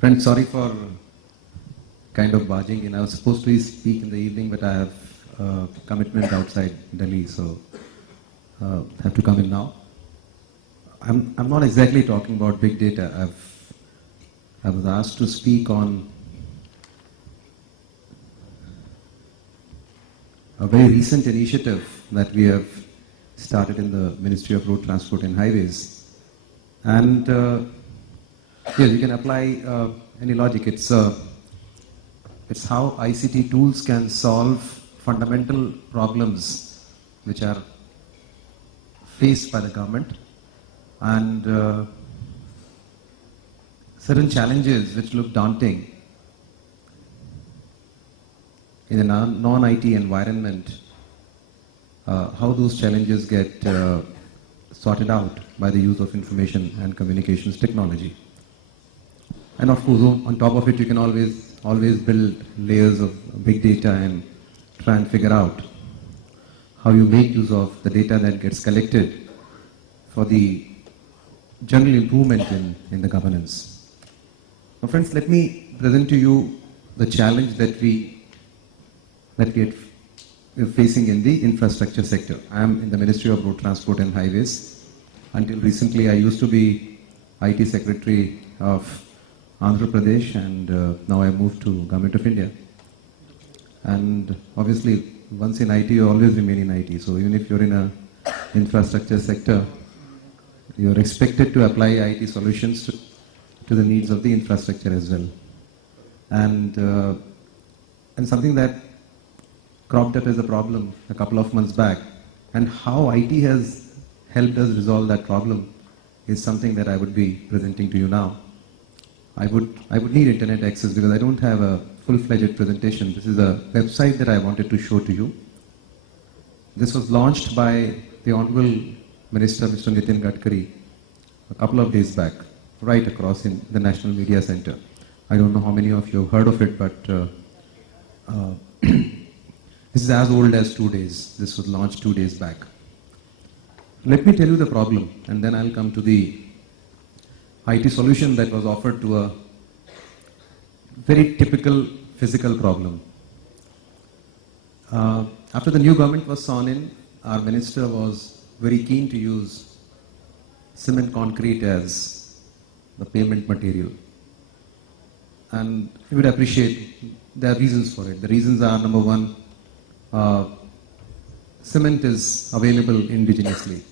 Friends, sorry for kind of barging in. I was supposed to speak in the evening, but I have commitment outside Delhi, so have to come in now. I'm not exactly talking about big data. I was asked to speak on a very recent initiative that we have started in the Ministry of Road Transport and Highways. And yes, you can apply any logic. It's how ICT tools can solve fundamental problems which are faced by the government, and certain challenges which look daunting in a non-IT environment, how those challenges get sorted out by the use of information and communications technology. And of course, on top of it, you can always build layers of big data and try and figure out how you make use of the data that gets collected for the general improvement in the governance. Now friends, let me present to you the challenge that we are facing in the infrastructure sector. I am in the Ministry of Road Transport and Highways. Until recently, I used to be IT Secretary of Andhra Pradesh, and now I moved to Government of India. And obviously, once in IT, you always remain in IT. So even if you're in a infrastructure sector, you're expected to apply IT solutions to the needs of the infrastructure as well. And something that cropped up as a problem a couple of months back, and how IT has helped us resolve that problem is something that I would be presenting to you now. I would need internet access because I don't have a full-fledged presentation. This is a website that I wanted to show to you. This was launched by the Honorable Minister, Mr. Nitin Gadkari, a couple of days back, right across in the National Media Center. I don't know how many of you have heard of it, but this is as old as 2 days. This was launched 2 days back. Let me tell you the problem, and then I'll come to the IT solution that was offered to a very typical physical problem. After the new government was sworn in, our minister was very keen to use cement concrete as the pavement material. And you would appreciate there are reasons for it. The reasons are, number one, cement is available indigenously,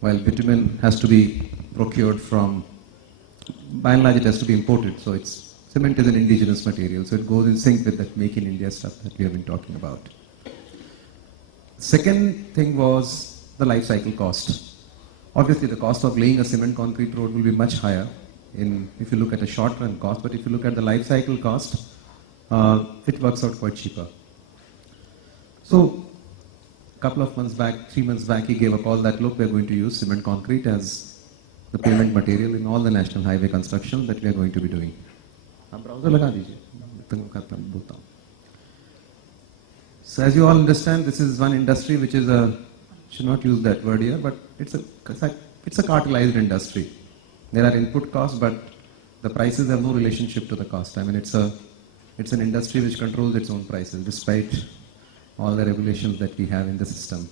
while bitumen has to be procured from, by and large it has to be imported. So cement is an indigenous material, so it goes in sync with that Make in India stuff that we have been talking about. Second thing was the life cycle cost. Obviously the cost of laying a cement concrete road will be much higher if you look at a short run cost, but if you look at the life cycle cost, it works out quite cheaper. So a couple of months back, 3 months back, he gave a call that, look, we're going to use cement concrete as the pavement material in all the national highway construction that we are going to be doing. So as you all understand, this is one industry which is should not use that word here, but it's a cartelized industry. There are input costs, but the prices have no relationship to the cost. I mean, it's an industry which controls its own prices, despite all the regulations that we have in the system.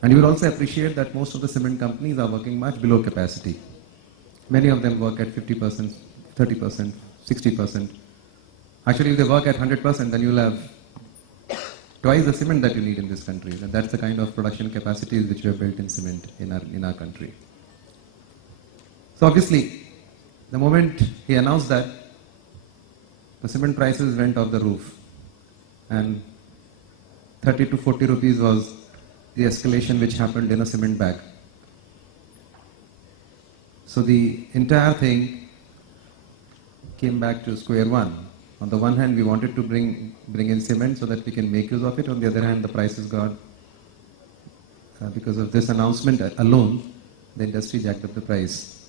And you will also appreciate that most of the cement companies are working much below capacity. Many of them work at 50%, 30%, 60%. Actually, if they work at 100%, then you'll have twice the cement that you need in this country. And that's the kind of production capacities which we have built in cement in our country. So obviously, the moment he announced that, the cement prices went off the roof. And 30 to 40 rupees was the escalation which happened in a cement bag. So the entire thing came back to square one. On the one hand, we wanted to bring in cement so that we can make use of it. On the other hand, the prices got, because of this announcement alone, the industry jacked up the price.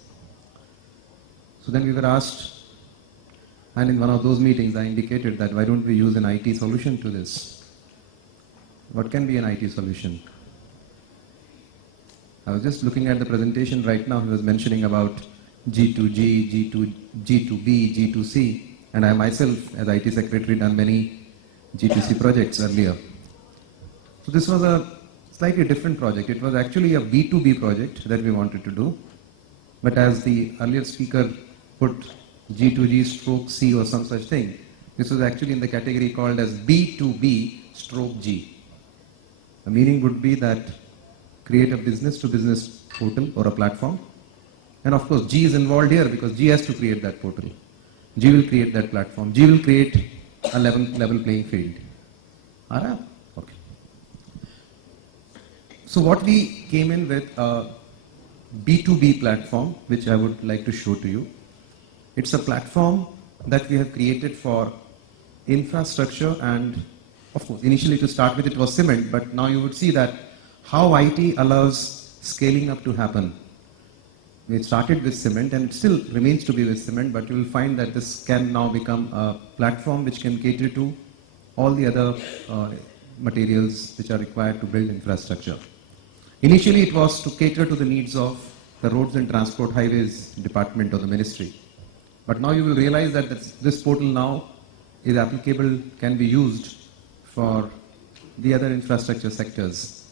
So then we were asked, and in one of those meetings I indicated that why don't we use an IT solution to this? What can be an IT solution? I was just looking at the presentation right now. He was mentioning about G2G, G2B, G2C, and I myself, as IT secretary, done many G2C projects earlier. So this was a slightly different project. It was actually a B2B project that we wanted to do. But as the earlier speaker put G2G stroke C or some such thing, this was actually in the category called as B2B stroke G. The meaning would be that create a business-to-business portal or a platform. And of course, G is involved here because G has to create that portal. G will create that platform. G will create a level playing field. Alright? Okay. So what we came in with a B2B platform, which I would like to show to you. It's a platform that we have created for infrastructure, and of course, initially to start with it was cement, but now you would see that how IT allows scaling up to happen. We started with cement and it still remains to be with cement, but you will find that this can now become a platform which can cater to all the other materials which are required to build infrastructure. Initially, it was to cater to the needs of the Roads and Transport Highways Department or the Ministry. But now you will realize that this portal now is applicable, can be used for the other infrastructure sectors,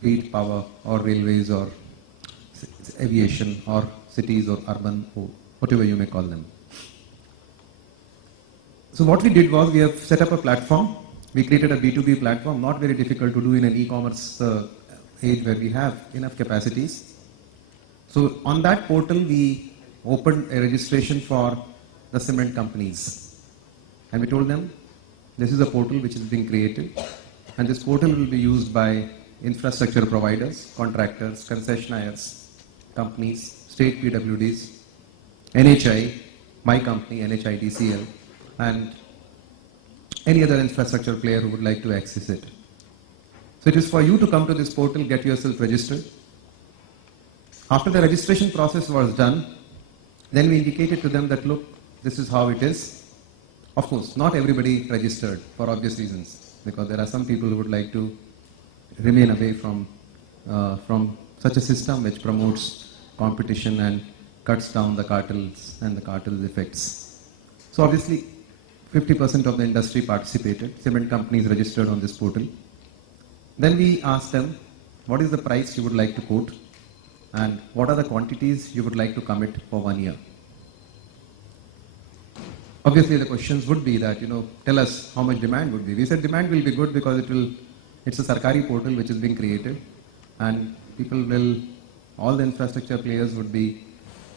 be it power or railways or aviation or cities or urban or whatever you may call them. So what we did was we have set up a platform. We created a B2B platform, not very difficult to do in an e-commerce age where we have enough capacities. So on that portal, we opened a registration for the cement companies. And we told them, this is a portal which is being created. And this portal will be used by infrastructure providers, contractors, concessionaires, companies, state PWDs, NHI, my company, NHIDCL, and any other infrastructure player who would like to access it. So it is for you to come to this portal, get yourself registered. After the registration process was done, then we indicated to them that, look, this is how it is. Of course, not everybody registered for obvious reasons, because there are some people who would like to remain away from such a system which promotes competition and cuts down the cartels and the cartel effects. So obviously, 50% of the industry participated. Cement companies registered on this portal. Then we asked them, what is the price you would like to quote? And what are the quantities you would like to commit for 1 year? Obviously, the questions would be that, tell us how much demand would be. We said demand will be good because it's a Sarkari portal which is being created, and all the infrastructure players would be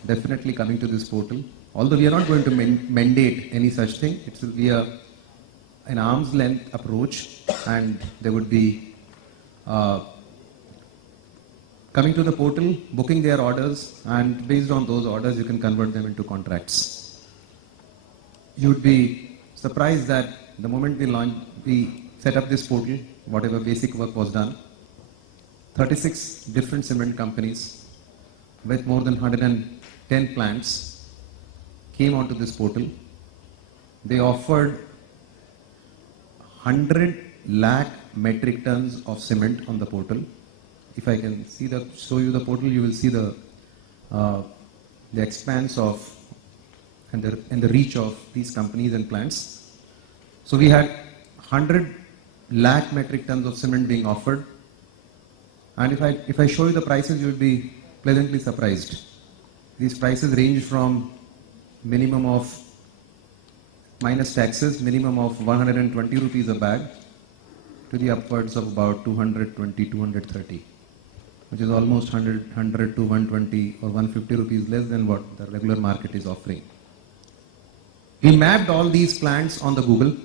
definitely coming to this portal. Although we are not going to mandate any such thing, it will be an arm's length approach, and they would be coming to the portal, booking their orders, and based on those orders, you can convert them into contracts. You would be surprised that the moment we set up this portal, whatever basic work was done, 36 different cement companies with more than 110 plants came onto this portal. They offered 100 lakh metric tons of cement on the portal. If I can show you the portal, you will see the expanse of and the reach of these companies and plants. So we had 100 lakh metric tons of cement being offered. And if I show you the prices, you will be pleasantly surprised. These prices range from minimum of minus taxes, minimum of 120 rupees a bag, to the upwards of about 220, 230, which is almost 100 to 120 or 150 rupees less than what the regular market is offering. We mapped all these plants on the Google,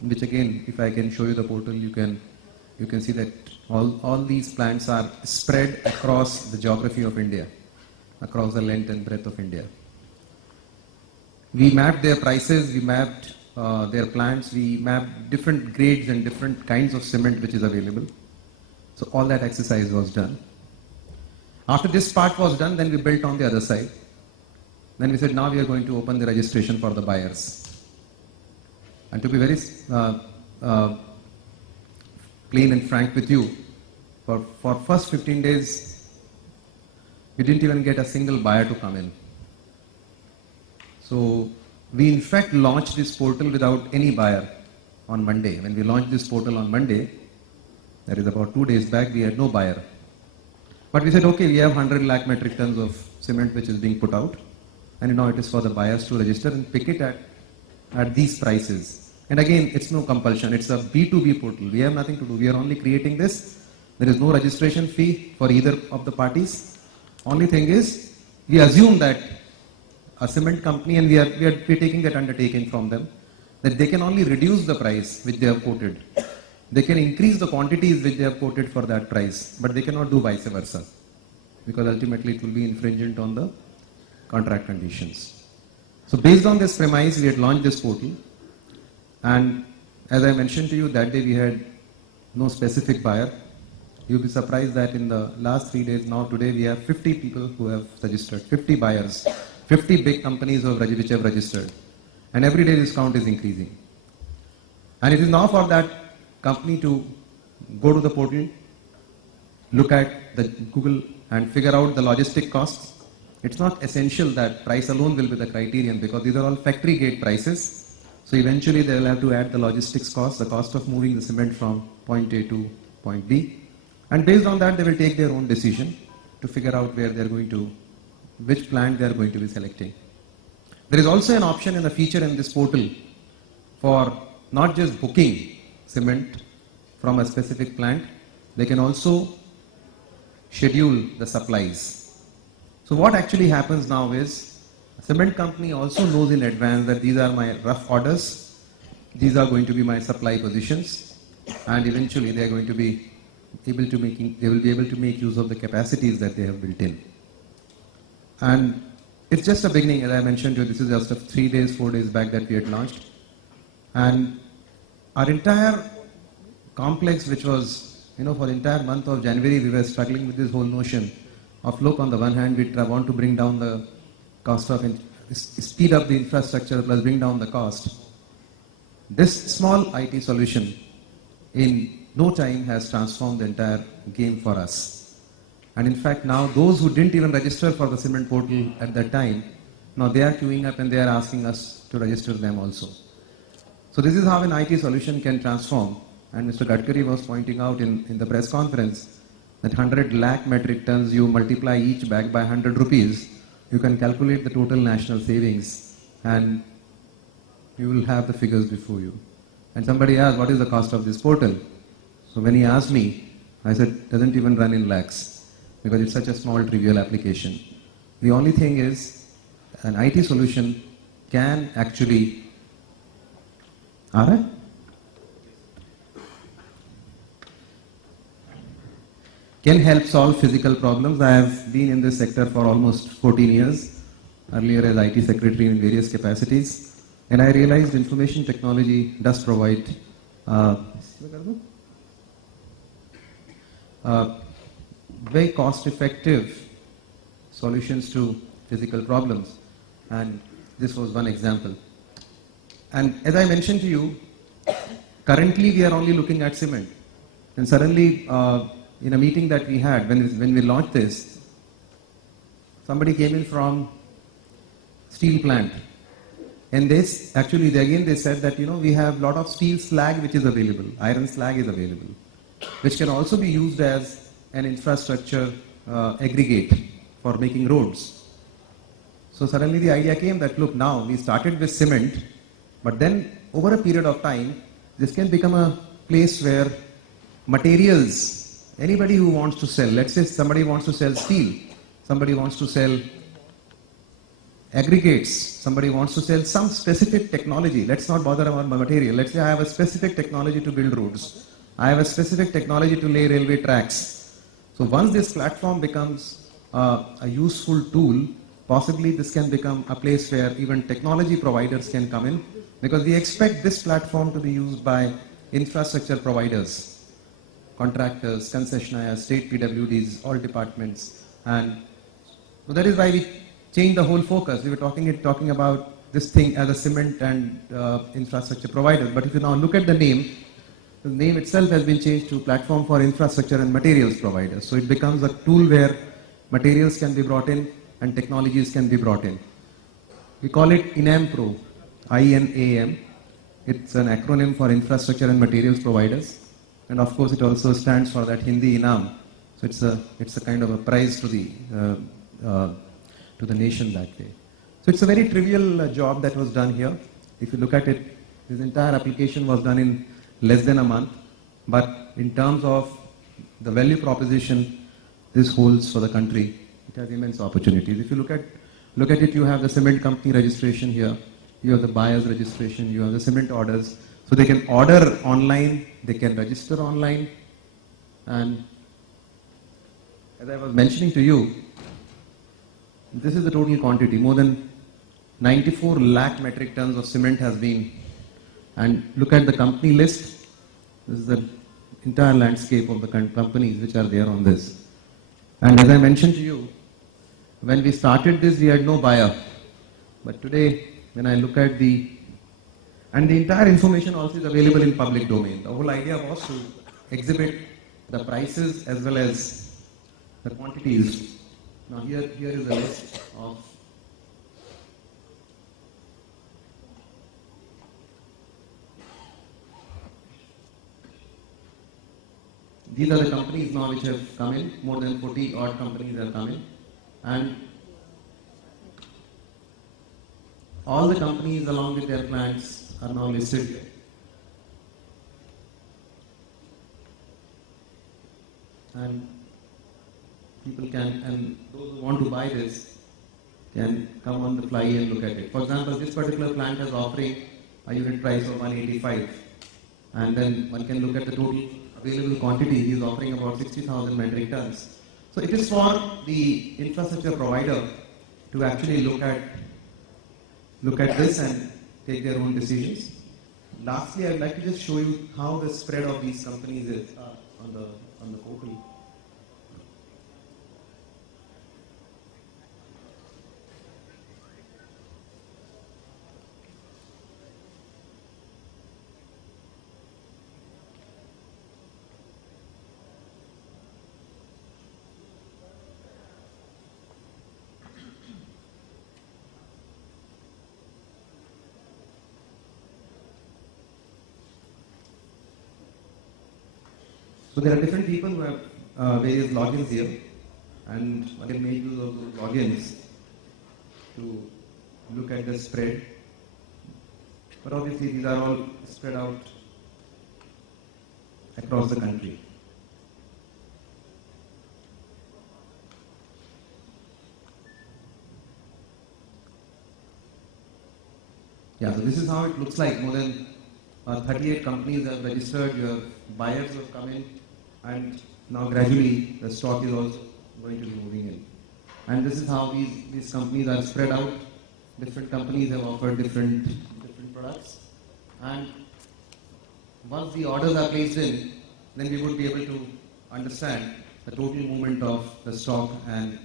which again, if I can show you the portal, you can see that all these plants are spread across the geography of India, across the length and breadth of India. We mapped their prices, we mapped their plants, we mapped different grades and different kinds of cement which is available. So all that exercise was done. After this part was done, then we built on the other side. Then we said, now we are going to open the registration for the buyers. And to be very plain and frank with you, for first 15 days, we didn't even get a single buyer to come in. So we in fact launched this portal without any buyer on Monday. When we launched this portal on Monday, that is about 2 days back, we had no buyer. But we said, okay, we have 100 lakh metric tons of cement which is being put out, and now it is for the buyers to register and pick it at these prices. And again, it's no compulsion, it's a B2B portal. We have nothing to do, we are only creating this. There is no registration fee for either of the parties. Only thing is, we assume that a cement company, and we are taking that undertaking from them, that they can only reduce the price which they have quoted. They can increase the quantities which they have quoted for that price, but they cannot do vice versa, because ultimately it will be infringent on the contract conditions. So based on this premise, we had launched this portal, and as I mentioned to you, that day we had no specific buyer. You'll be surprised that in the last 3 days, now today we have 50 people who have registered, 50 buyers, 50 big companies which have registered, and every day this count is increasing. And it is now for that company to go to the portal, look at the Google and figure out the logistic costs. It's not essential that price alone will be the criterion, because these are all factory gate prices. So eventually they will have to add the logistics cost, the cost of moving the cement from point A to point B. And based on that, they will take their own decision to figure out where they're going to, which plant they're going to be selecting. There is also an option in the feature in this portal for not just booking cement from a specific plant, they can also schedule the supplies. So what actually happens now is, a cement company also knows in advance that these are my rough orders, these are going to be my supply positions, and eventually they are going to be able to make use of the capacities that they have built in. And it's just a beginning, as I mentioned to you, this is just 3 days, 4 days back that we had launched. And our entire complex, which was, for the entire month of January, we were struggling with this whole notion of, look, on the one hand, we want to bring down the cost of, speed up the infrastructure plus bring down the cost. This small IT solution in no time has transformed the entire game for us. And in fact, now those who didn't even register for the cement portal at that time, now they are queuing up and they are asking us to register them also. So this is how an IT solution can transform. And Mr. Gadkari was pointing out in the press conference that 100 lakh metric tons, you multiply each bag by 100 rupees, you can calculate the total national savings, and you will have the figures before you. And somebody asked, what is the cost of this portal? So when he asked me, I said, doesn't even run in lakhs, because it's such a small, trivial application. The only thing is, an IT solution can actually, can help solve physical problems. I have been in this sector for almost 14 years, earlier as IT secretary in various capacities, and I realized information technology does provide very cost-effective solutions to physical problems, and this was one example. And as I mentioned to you, currently we are only looking at cement, and suddenly in a meeting that we had when we launched this, somebody came in from steel plant, and they said that we have a lot of steel slag which is available, iron slag is available, which can also be used as an infrastructure aggregate for making roads. So suddenly the idea came that, look, now we started with cement, but then over a period of time, this can become a place where materials, anybody who wants to sell, let's say somebody wants to sell steel, somebody wants to sell aggregates, somebody wants to sell some specific technology, let's not bother about material, let's say I have a specific technology to build roads, I have a specific technology to lay railway tracks. So once this platform becomes a useful tool, possibly this can become a place where even technology providers can come in, because we expect this platform to be used by infrastructure providers, contractors, concessionaires, state PWDs, all departments. And so that is why we changed the whole focus. We were talking about this thing as a cement and infrastructure provider. But if you now look at the name itself has been changed to Platform for Infrastructure and Materials Providers. So it becomes a tool where materials can be brought in and technologies can be brought in. We call it INAMPRO, INAM. It's an acronym for Infrastructure and Materials Providers. And of course, it also stands for that Hindi Inam. So it's a kind of a prize to the nation that way. So it's a very trivial job that was done here. If you look at it, this entire application was done in less than a month. But in terms of the value proposition this holds for the country, it has immense opportunities. If you look at it, you have the cement company registration here, you have the buyer's registration, you have the cement orders. So they can order online, they can register online, and as I was mentioning to you, this is the total quantity. More than 94 lakh metric tons of cement has been. And look at the company list. This is the entire landscape of the companies which are there on this. And as I mentioned to you, when we started this, we had no buyer. But today, when I look at the entire information also is available in public domain. The whole idea was to exhibit the prices as well as the quantities. Now here is a list of these are the companies now which have come in. More than 40 odd companies have come in. And all the companies along with their plants are now listed here. And people can, and those who want to buy this can come on the fly and look at it. For example, this particular plant is offering a unit price of 185. And then one can look at the total available quantity. He is offering about 60,000 metric tons. So it is for the infrastructure provider to actually look at this and take their own decisions. Lastly, I'd like to just show you how the spread of these companies is on the portal. So there are different people who have various logins here, and one can make use of those logins to look at the spread. But obviously these are all spread out across the country. Yeah, so this is how it looks like. More than 38 companies have registered, you have buyers who have come in, and now gradually the stock is also going to be moving in. And this is how these companies are spread out. Different companies have offered different products. And once the orders are placed in, then we would be able to understand the total movement of the stock and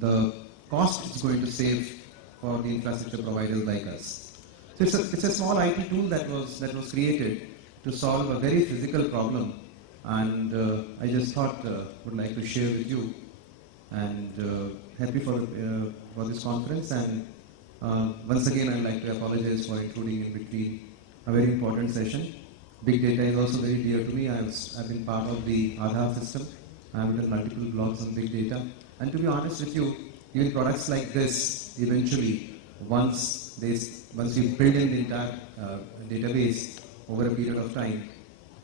the cost it's going to save for the infrastructure providers like us. So it's a small IT tool that was created to solve a very physical problem, and I just thought would like to share with you. And happy for this conference. And once again, I'd like to apologize for intruding in between a very important session. Big data is also very dear to me. I've been part of the Aadhaar system. I've done multiple blogs on big data. And to be honest with you, even products like this, eventually, once you build in the entire database over a period of time,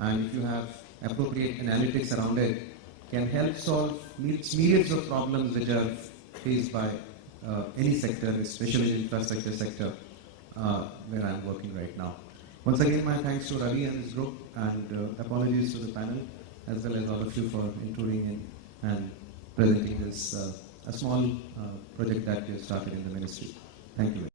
and if you have appropriate analytics around it, can help solve myriads of problems which are faced by any sector, especially the infrastructure sector, where I'm working right now. Once again, my thanks to Ravi and his group, and apologies to the panel, as well as all of you for intruding in and presenting this a small project that we have started in the ministry. Thank you.